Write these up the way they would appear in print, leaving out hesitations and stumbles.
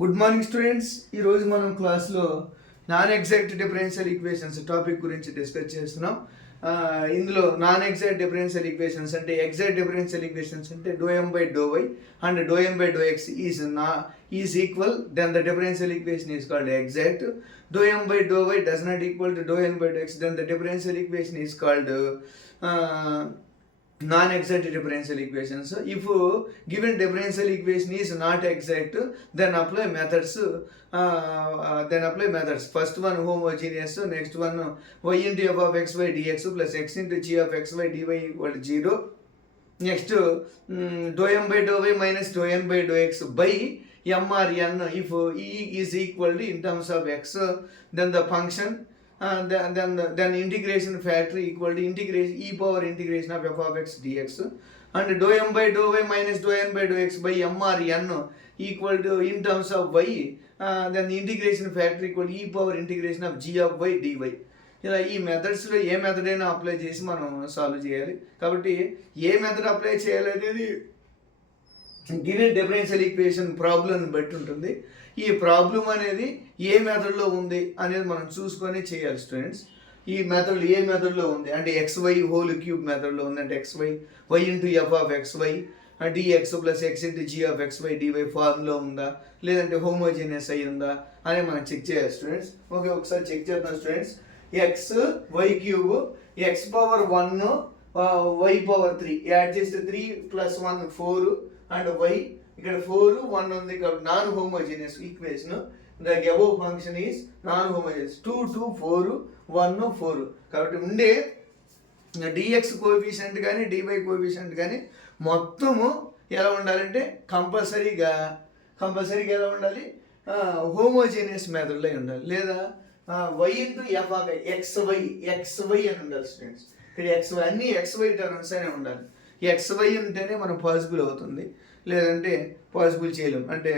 Good morning students. ఈరోజు మనం క్లాస్లో non exact differential equations topic గురించి డిస్కస్ చేస్తున్నాం. ఇందులో నాన్ ఎగ్జాక్ట్ డిఫరెన్షియల్ ఈక్వేషన్స్ అంటే ఎగ్జాక్ట్ డిఫరెన్షియల్ ఈక్వేషన్స్ అంటే ∂M/∂y and ∂M/∂x is equal, then the differential equation is called exact. ∂M/∂y does not equal to ∂N/∂x, then the differential equation is called non-exact differential equations. If given differential equation is not exact, then apply methods. First one homogeneous, next one y into f of x y dx plus x into g of x y dy equal to 0. Next ∂M/∂y minus ∂N/∂x by m or n. If e is equal to in terms of x, then the function then integration factor equal to integration e power integration of f of x dx, and ∂M/∂y minus ∂N/∂x by m or n equal to in terms of y, then the integration factor equal to e power integration of g of y dy. ఇలా ఈ మెథడ్స్లో ఏ మెథడ్ అయినా అప్లై చేసి మనం సాల్వ్ చేయాలి. కాబట్టి ఏ method apply చేయాలి అనేది గివెన్ డిఫరెన్షియల్ ఈక్వేషన్ ప్రాబ్లంని బట్టి ఉంటుంది. ఈ ప్రాబ్లం అనేది ఏ మెథడ్లో ఉంది అనేది మనం చూసుకొని చేయాలి స్టూడెంట్స్. ఈ మెథడ్ ఏ మెథడ్లో ఉంది అంటే XY హోల్ క్యూబ్ మెథడ్లో ఉంది అంటే XY y into F of XY dx plus x into g of XY dy ఫార్మ్లో ఉందా, లేదంటే హోమోజీనియస్ అయి ఉందా అని మనం చెక్ చేయాలి స్టూడెంట్స్. ఓకే, ఒకసారి చెక్ చేద్దాం students. XY cube x power 1 y power 3 యాడ్ చేస్తే 3 + 1 4 అండ్ y ఇక్కడ 4 1 ఉంది కాబట్టి non homogeneous equation. The above function is non homogeneous. 2 2 4 1 4 కాబట్టి ఉండే dx కోఎఫిషియంట్ కానీ dy కోఎఫిషియంట్ కానీ మొత్తము ఎలా ఉండాలంటే కంపల్సరీగా ఎలా ఉండాలి, హోమోజీనియస్ మెథడ్లో ఉండాలి, లేదా y into F of xy అని ఉండాలి స్టూడెంట్స్. ఇక్కడ xy అన్ని xy టర్మ్స్ అనే ఉండాలి. XY ఉంటేనే మనం పాసిబుల్ అవుతుంది, లేదంటే పాసిబుల్ చేయలేం. అంటే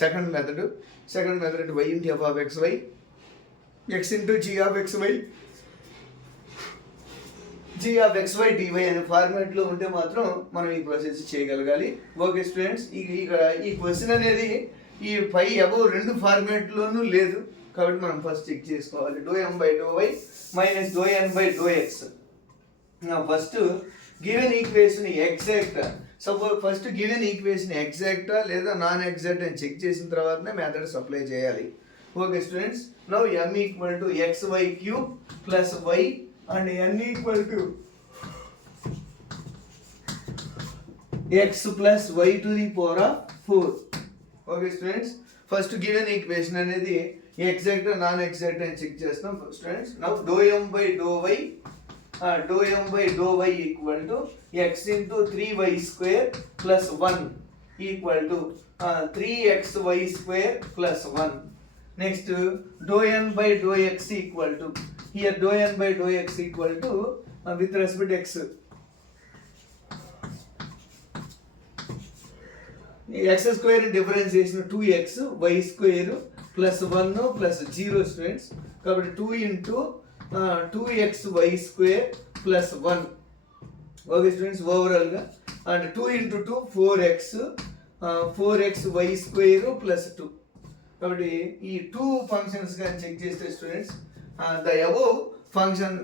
second method y into F of XY x into g of XY g of XY dy అనే ఫార్మాట్లో ఉంటే మాత్రం మనం ఈ ప్రాసెస్ చేయగలగాలి. ఓకే స్టూడెంట్స్, ఈ క్వశ్చన్ అనేది ఈ పై అబోవ్ రెండు ఫార్మాట్లోనూ లేదు కాబట్టి మనం ఫస్ట్ చెక్ చేసుకోవాలి. ∂M/∂y minus ∂N/∂x. First given equation exact, suppose first given equation ఎగ్జాక్టా లేదా నాన్ ఎగ్జాక్ట్ అని చెక్ చేసిన తర్వాతనే మెథడ్స్ అప్లై చేయాలి. Okay students, now m equal to xy cube plus y and n equal to x plus y to the power of 4. Okay students, first given equation అనేది exact non exact అని check చేస్తాం students. Now ∂M/∂y equal to x into 3y square plus 1 equal to 3xy square plus 1. Next ∂N/∂x equal to, here ∂N/∂x equal to with respect to x, x square differentiation 2x y square plus 1 plus 0 students. కాబట్టి 2 into 2xy square plus 1. Okay students, ఓవరాల్గా అండ్ 2 into 2 4xy square plus 2. కాబట్టి ఈ 2 ఫంక్షన్స్ కానీ చెక్ చేస్తే students the above function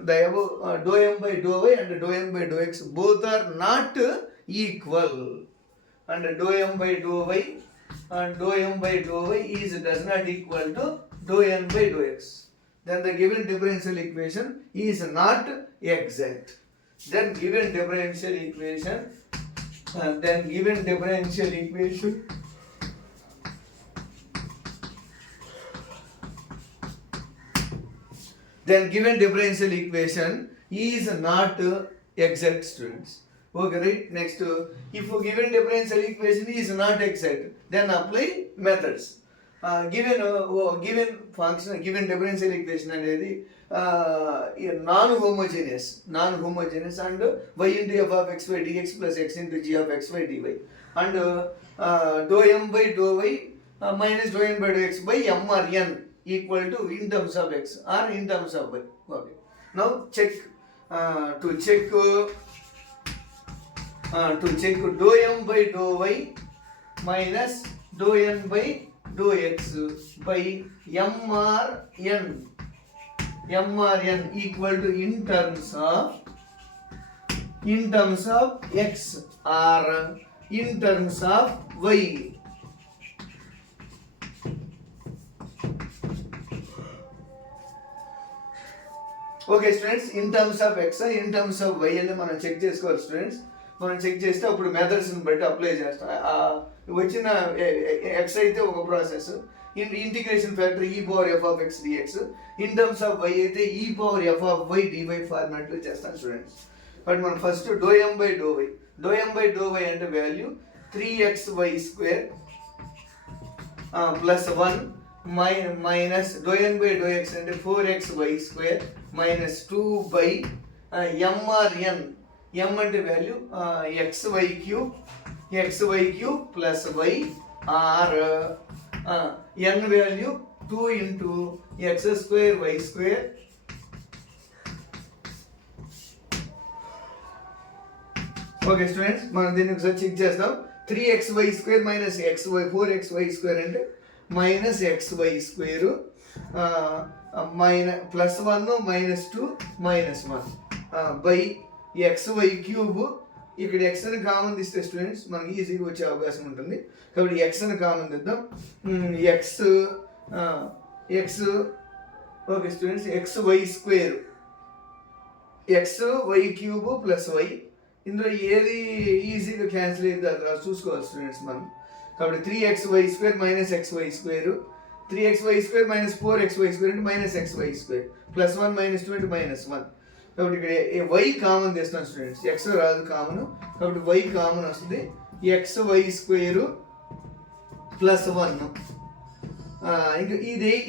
∂M/∂y and ∂N/∂x both are not equal, and ∂M/∂y does not equal to ∂N/∂x. Then the given differential equation is not exact. Then given differential equation is not exact students. Okay, right? Next, if given differential equation is not exact, then apply methods. given function, given differential equation అనేది non homogeneous and y into f of xy dx plus x into g of xy dy and ∂M/∂y minus ∂N/∂x by m or n equal to in terms of x or in terms of y. Okay, now check ∂M/∂y minus ∂N/∂x dou x by mrn equal to in terms of x or in terms of y. Okay students, in terms of X in terms of Y అని మనం చెక్ చేసుకోవాలి స్టూడెంట్స్. మనం చెక్ చేస్తే అప్పుడు మెథడ్స్ని బట్టి అప్లై చేస్తాం. వచ్చిన ఎక్స్ అయితే ఒక process, integration factor e power f of x dx. In terms of y అయితే e power f of y dy ఫార్మాట్లో చేస్తాను స్టూడెంట్స్. బట్ మనం first do M by do y అంటే value 3xy² plus 1 minus do N by do x అంటే 4xy² minus 2 by mrn. m అంటే value xy³ plus y or n value 2 into x² y². Okay students, మనం దీన్ని ఒకసారి చెక్ చేస్తాం. 3xy² minus 4xy² అంటే minus xy² plus 1 మైనస్ 2 మైనస్ 1 by xy³ ఇక్కడ ఎక్స్ని కామన్ తీస్తే స్టూడెంట్స్ మనకి ఈజీగా వచ్చే అవకాశం ఉంటుంది. కాబట్టి ఎక్స్ని కామన్ తీద్దాం. X okay students, xy² plus y. ఇందులో ఏది ఈజీగా క్యాన్సిల్ అయితే అది చూసుకోవాలి స్టూడెంట్స్ మనం. కాబట్టి 3xy² minus xy² 3xy² minus 4xy² అంటే మైనస్ xy² ప్లస్ 1 మైనస్ 2 అంటే మైనస్ 1. కాబట్టి ఇక్కడ y కామన్ తీస్తాం స్టూడెంట్స్, x రాదు కామన్. కాబట్టి y కామన్ వస్తుంది, xy² ప్లస్ 1. ఇంకా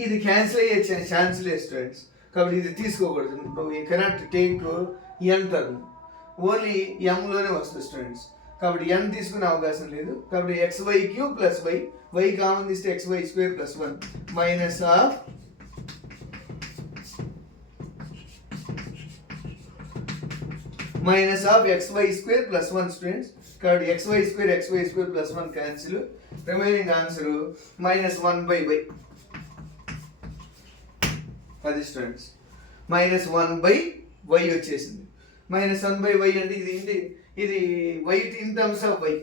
ఇది క్యాన్సిల్ అయ్యే ఛాన్స్ లేదు స్టూడెంట్స్. కాబట్టి ఇది తీసుకోకూడదు. You cannot take n term, only ఎంలోనే వస్తుంది స్టూడెంట్స్. కాబట్టి n తీసుకునే అవకాశం లేదు. కాబట్టి xy³ ప్లస్ y కామన్ తీస్తే xy² plus 1 minus of xy² plus 1 స్టూడెంట్స్. కాబట్టి xy² plus 1 cancel. Remaining answer minus 1/y. అది స్టూడెంట్స్ మైనస్ 1/y వచ్చేసింది. మైనస్ 1/y అంటే ఇది y in terms of y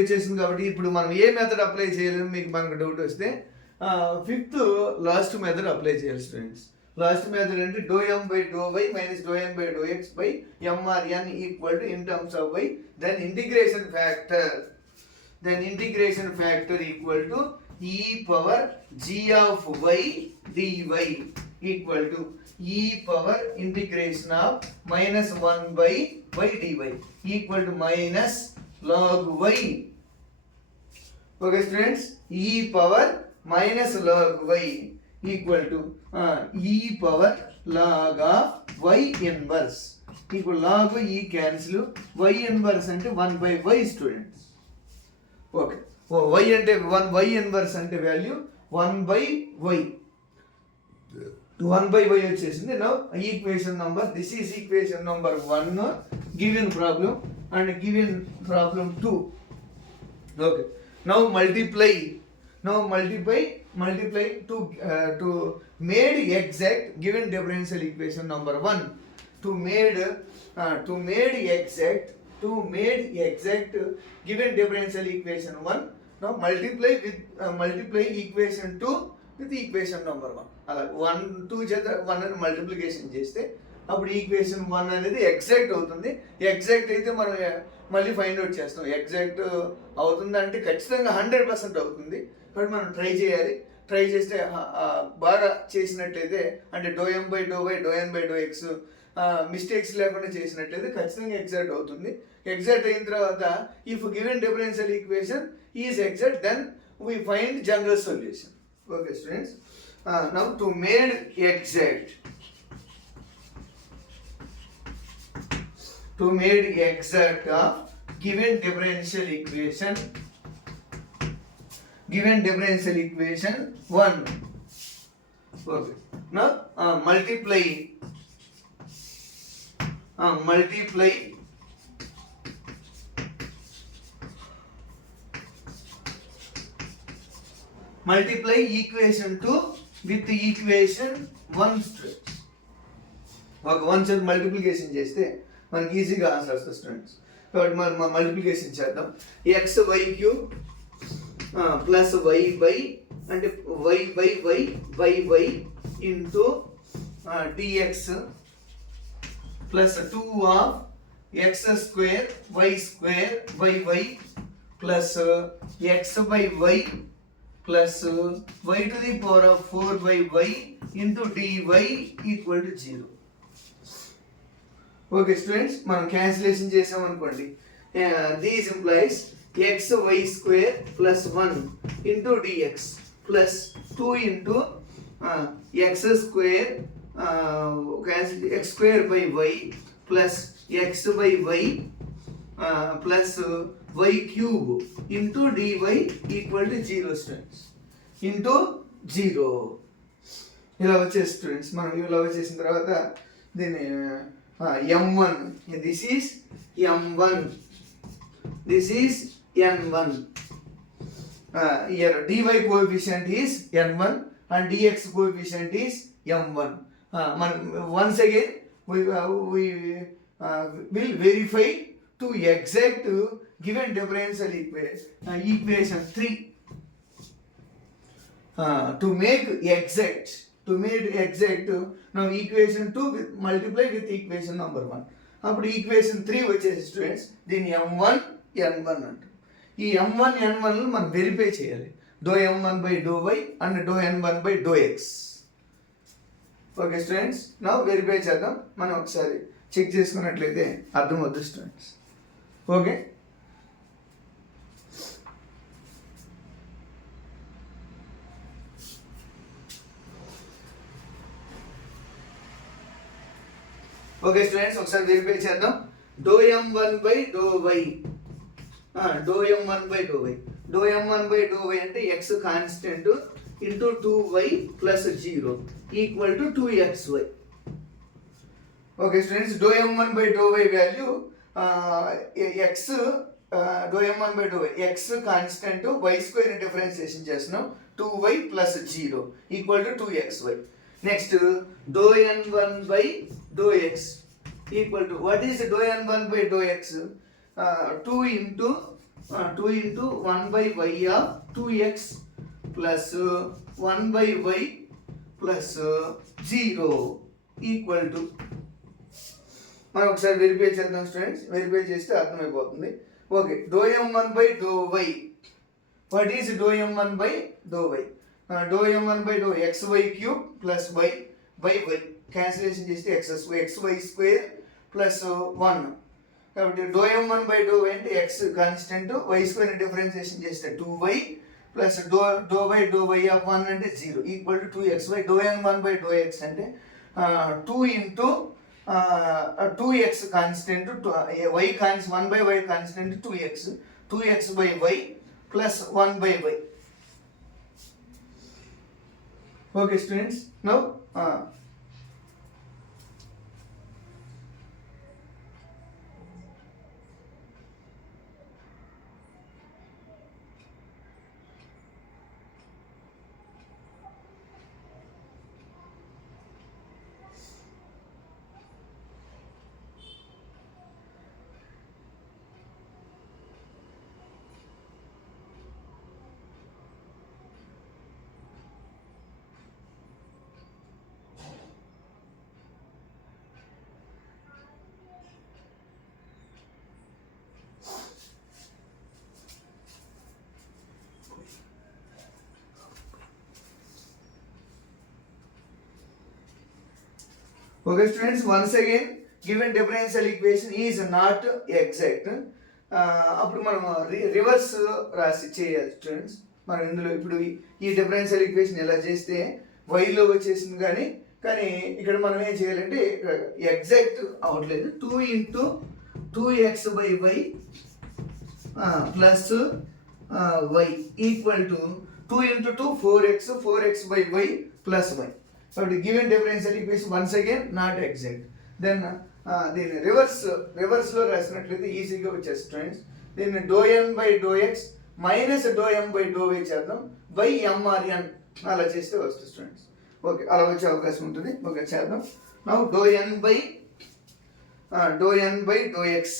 వచ్చేసింది. కాబట్టి ఇప్పుడు మనం ఏ మెథడ్ అప్లై చేయలేము మీకు మనకు డౌట్ వస్తే ఫిఫ్త్ లాస్ట్ మెథడ్ అప్లై చేయాలి స్టూడెంట్స్. లాస్ట్ మెథడ్ అంటే do M by do why minus do N by do X by mrn equal to in terms of y. Then integration factor equal to e power g of y dy equal to e power integration of minus 1 by y dy equal to minus log y. Okay students, e power minus log y equal to e power log y inverse. ఇప్పుడు log e cancel, y inverse అంటే 1/y students. Okay, y అంటే 1 y inverse అంటే value 1/y వచ్చేసింది. Now equation number, this is equation number 1 given problem and given problem 2. Okay, now multiply to made exact given differential equation number 1 to made exact given differential equation 1. Now multiply equation 2 with equation number 1. అలా 1 2 చేత 1 అని మల్టిప్లికేషన్ చేస్తే అప్పుడు ఈక్వేషన్ 1 అనేది ఎగ్జాక్ట్ అవుతుంది. ఎగ్జాక్ట్ అయితే మనం మళ్ళీ ఫైండ్ అవుట్ చేస్తాం. ఎగ్జాక్ట్ అవుతుందంటే ఖచ్చితంగా 100% అవుతుంది. కాబట్టి మనం ట్రై చేయాలి. ట్రై చేస్తే బాగా చేసినట్లయితే అంటే do M by do Y do N by do X mistakes లేకుండా చేసినట్లయితే ఖచ్చితంగా ఎగ్జాక్ట్ అవుతుంది. ఎగ్జాక్ట్ అయిన తర్వాత if given differential equation is exact then we find general solution. Okay students, now to made exact of given differential equation 1. Okay, now multiply multiply equation 2 with equation 1 students. ఒక 1 చేత మల్టిప్లికేషన్ చేస్తే మనకి ఈజీగా ఆన్సర్ వస్తుంది students. కాబట్టి మనం మల్టిప్లికేషన్ చేద్దాం. X y cube plus y by అంటే y by y into dx plus 2 of X square y plus x by y plus y to the power of 4 by y into dy equal to 0. Okay students, మనం cancellation చేసాం అనుకోండి. These implies x y square plus 1 into dx plus 2 into x square x square by y plus x by y plus why cube into dy equal to 0 students. Into 0 ఇలా వచ్చేసి స్టూడెంట్స్. మనం ఇలా వచ్చేసిన తర్వాత దీన్ని m1, this is m1, this is n1. Here dy coefficient is n1 and dx coefficient is m1. Once again we will verify to exact given differential equation 3 to make exact now equation 2 with multiply with equation number 1. అప్పుడు ఈక్వేషన్ 3 వచ్చేసి స్టూడెంట్స్ దీన్ని m1 n1 అంటారు. ఈ m1 n1 మనం verify చేయాలి. Do m1 by do y and do n1 by do x. Okay students, నా verify చేద్దాం. మనం ఒకసారి చెక్ చేసుకున్నట్లయితే అర్థమవుతుంది స్టూడెంట్స్. ఓకే, ఓకే స్టూడెంట్స్, ఒకసారి వెరిఫై చేద్దాం. Do m1 by do y do m1 by do y do m1 by do y అంటే x constant into 2y plus 0 equal to 2xy. Okay students, do m1 by do y value x do m1 by do y x constant y square differentiation చేస్తున్నాం 2y plus 0 equal to 2xy. Next do n1 by do x equal to what is do n1 by do x 2 into 1 by y of 2x plus 1 by y plus 0 equal to. మనం ఒకసారి verify చేద్దాం students. Verify చేస్తే అర్థమైపోతుంది. Okay, do m1 by do y what is do m1 by do y do m1 by do xy cube plus y by y cancellation చేస్తే xy square plus 1. కాబట్టి do m1 by do y అంటే x constant y square differentiation చేస్తే 2y plus do by do y of 1 అంటే 0 equal to 2xy. Do n1 by do x అంటే 2 into 2x constant y cons 1 by y constant 2x by y plus 1 by y. Okay students, now okay students, once again given differential equation is not exact. అప్పుడు మనం రివర్స్ రాసి చేయాలి స్టూడెంట్స్. మనం ఇందులో ఇప్పుడు ఈ differential equation ఎలా చేస్తే వైలో వచ్చేసింది, కానీ ఇక్కడ మనం ఏం చేయాలంటే ఎగ్జాక్ట్ అవ్వట్లేదు. 2 into 2x by y plus y equal to 2 into 2 4x by y plus y. కాబట్టి given differential equation once again not exact. Then దీన్ని రివర్స్లో రాసినట్లయితే ఈజీగా వచ్చేసి ఫ్రెండ్స్. దీన్ని do N by do X minus do M by do y చేద్దాం. By m r n అలా చేస్తే వస్తుంది స్టూడెంట్స్. ఓకే, అలా వచ్చే అవకాశం ఉంటుంది. ఓకే, చేద్దాం. Now do N by do X.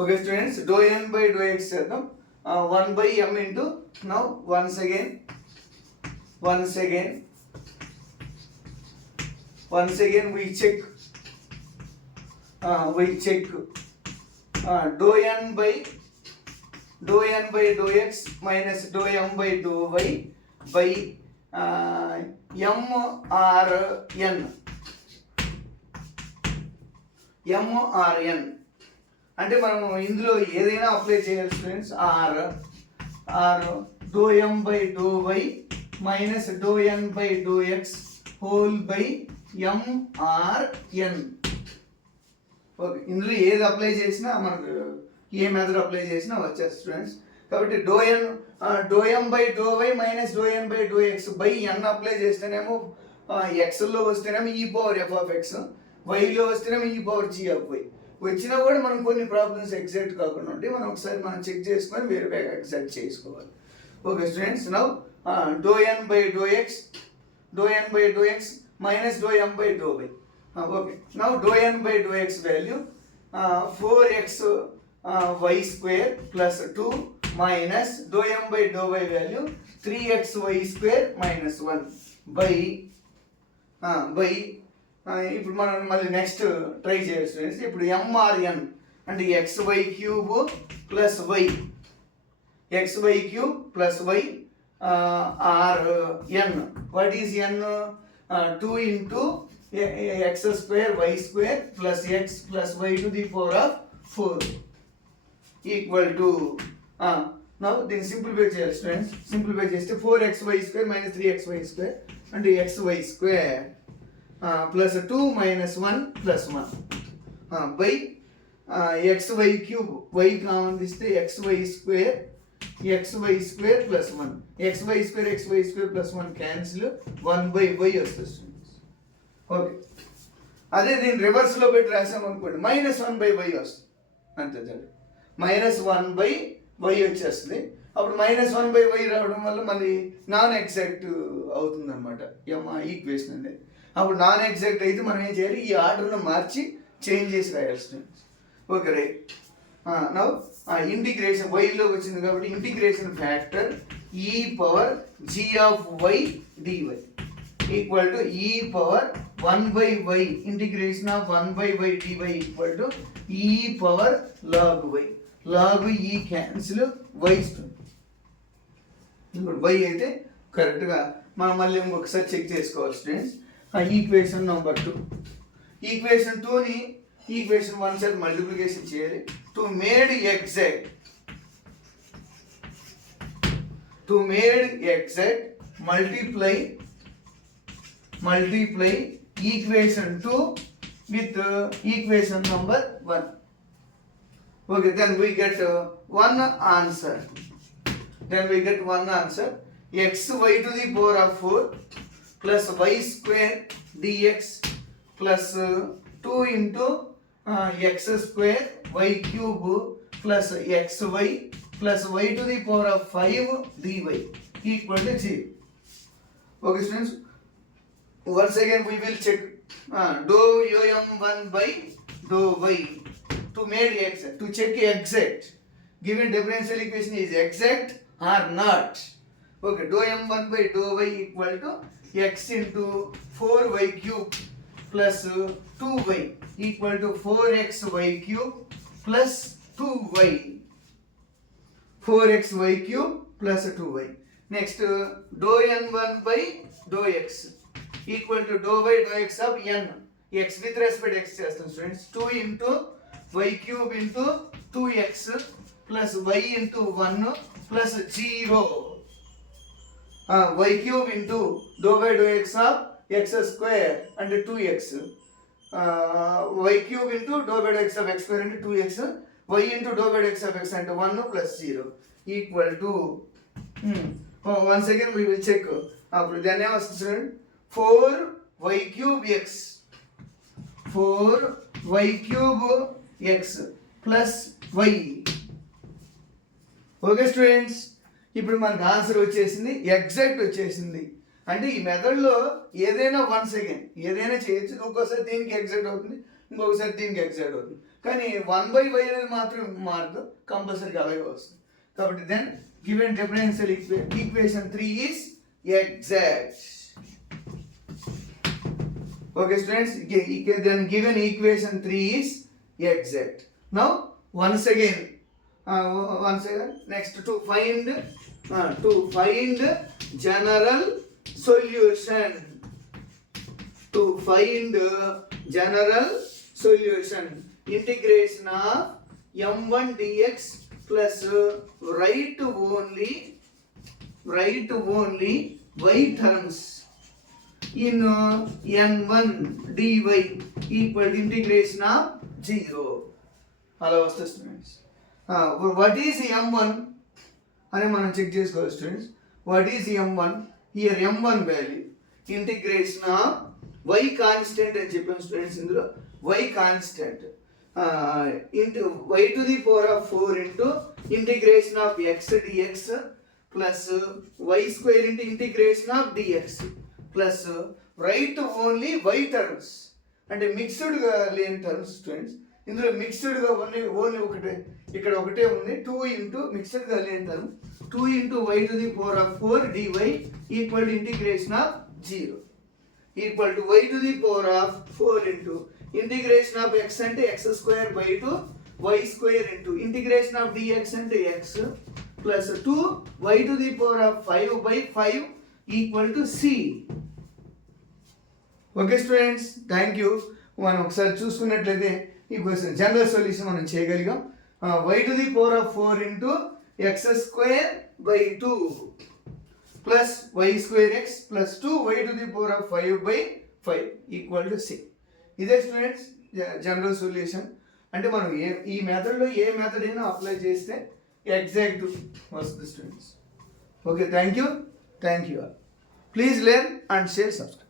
Okay students, do N by do X చేద్దాం. 1 by m into, now once again we check dou n by dou x minus dou m by dou y by mrn. అంటే మనం ఇందులో ఏదైనా apply చేయాలి students. Or do M by do why minus do N by do X whole by MRN. Okay, ఇందులో ఏది అప్లై చేసినా మనకు ఏ method apply చేసినా వచ్చేది స్టూడెంట్స్. కాబట్టి do M by do why minus do N by do X by n apply చేస్తేనేమో ఎక్స్లో వస్తేనేమో e power f of x, వైలో వస్తేనేమో e power g of why. వచ్చినా కూడా మనం కొన్ని ప్రాబ్లమ్స్ ఎగ్జాక్ట్ కాకుండా ఉంటే మనం ఒకసారి మనం చెక్ చేసుకొని వేరే ఎగ్జాక్ట్ చేసుకోవాలి. Okay students, now do N by do X minus do M by do Y. Okay, now do N by do X value 4x y square plus 2 minus dou m by dou y value 3xy square minus 1 by ఇప్పుడు మనం మళ్ళీ next try చేయాలి students. ఇప్పుడు MRN అంటే xy cube plus Y, xy cube plus Y RN. What is N? 2 into x square y square plus x plus y to the power of 4 equal to now దీన్ని సింప్లిఫై చేయాలి students. Simplify చేస్తే 4xy square minus 3xy square అంటే xy square plus 2 minus 1 plus 1 by xy cube, y common తీస్తే xy square plus 1, xy square plus 1 క్యాన్సిల్, 1 by y వస్తుంది students. Okay, అదే దీన్ని రివర్స్లో పెట్టి రాసామనుకోండి -1 by y వస్తుంది. అంతే సార్, -1 by y వచ్చేస్తుంది. అప్పుడు -1 by y రావడం వల్ల మళ్ళీ నాన్ ఎగ్జాక్ట్ అవుతుంది అనమాట ఈక్వేషన్ అనేది. అప్పుడు నాన్ ఎగ్జాక్ట్ అయితే మనం ఏం చేయాలి? ఈ ఆర్డర్ను మార్చి చేంజ్ చేసి రాయాలి students. Okay right. Now integration వైలో వచ్చింది కాబట్టి integration factor e power g of y dy equal to e power 1 by y integration of 1 by y dy equal to e power log y. log e cancel y student. ఇప్పుడు y అయితే కరెక్ట్గా మనం మళ్ళీ ఇంకొకసారి check చేసుకోవాలి students. Equation number 2, equation 2ని equation 1 sir multiplication చేయాలి. To made exact multiply equation 2 with equation number 1. Okay, then we get one answer. xy to the power of 4 plus y square dx plus 2 into x square y cube plus xy plus y to the power of 5 dy equal to 0. Okay students, once again we will check dou m1 by dou y to make exact, to check exact given differential equation is exact or not. Okay, dou m1 by dou y equal to x into 4y cube plus 2y equal to 4xy cube plus 2y. 4xy cube plus 2y. Next dou n1 by dou x equal to dou by dou x of n. x with respect x చేస్తాం స్టూడెంట్స్. 2 into y cube into 2x plus y into 1 plus 0. Y cube into dou by dou x of x square and 2x Y cube into do by do X of X square అంటే 2x, Y into do by do X of X అంటే 1 plus 0 equal to once again we will check. అప్పుడు దాన్ని ఏమొస్తుంది చూడండి, 4y cube X, 4y cube X plus Y. Okay students, ఇప్పుడు మనకు ఆన్సర్ వచ్చేసింది, ఎగ్జాక్ట్ వచ్చేసింది. అంటే ఈ మెథడ్లో ఏదైనా వన్స్ అగైన్ ఏదైనా చేయొచ్చు. ఒక్కోసారి దీనికి ఎగ్జాక్ట్ అవుతుంది, ఇంకొకసారి దీనికి ఎగ్జాక్ట్ అవుతుంది, కానీ 1/y అనేది మాత్రం మారదు, కంపల్సరీగా అలాగే వస్తుంది. కాబట్టి then given differential equation 3 is exact. Okay students, then given equation 3 is exact. Now once again next to find general solution. To find general solution, integration of m1 dx plus write only y terms in n1 dy equal to integration of 0. అలా వస్తుంది students. What is m1 అని మనం చెక్ చేసుకోవాలి students. What is m1? Here m1 value integration of y constant అని చెప్పాం స్టూడెంట్స్. ఇందులో y constant into y to the power of 4 into integration of x dx plus y square into integration of dx plus right only y terms, అంటే మిక్స్డ్గా లేని terms students. ఇందులో మిక్స్డ్గా ఓన్లీ ఒకటే, ఇక్కడ ఒకటే ఉంది, 2 ఇంటూ మిక్స్డ్గా లేని టర్మ్ 2 into y to the power of 4 dy equal to integration of 0 equal to y to the power of 4 into integration of x అంటే x square by 2 y square into integration of dx అంటే x plus 2 y to the power of 5 బై 5 equal to c. Okay students, thank you. మనం ఒకసారి చూసుకున్నట్లయితే ఈ question general solution మనం చేయగలిగాం. y to the power of 4 into x square by 2 plus y square x plus 2y to the power of 5 బై 5 equal to c. ఇదే students general solution. అంటే మనం ఈ మెథడ్లో ఏ మెథడ్ అయినా అప్లై చేస్తే ఎగ్జాక్ట్ వస్తుంది students. Okay, thank you. Thank you all. Please learn and share, subscribe.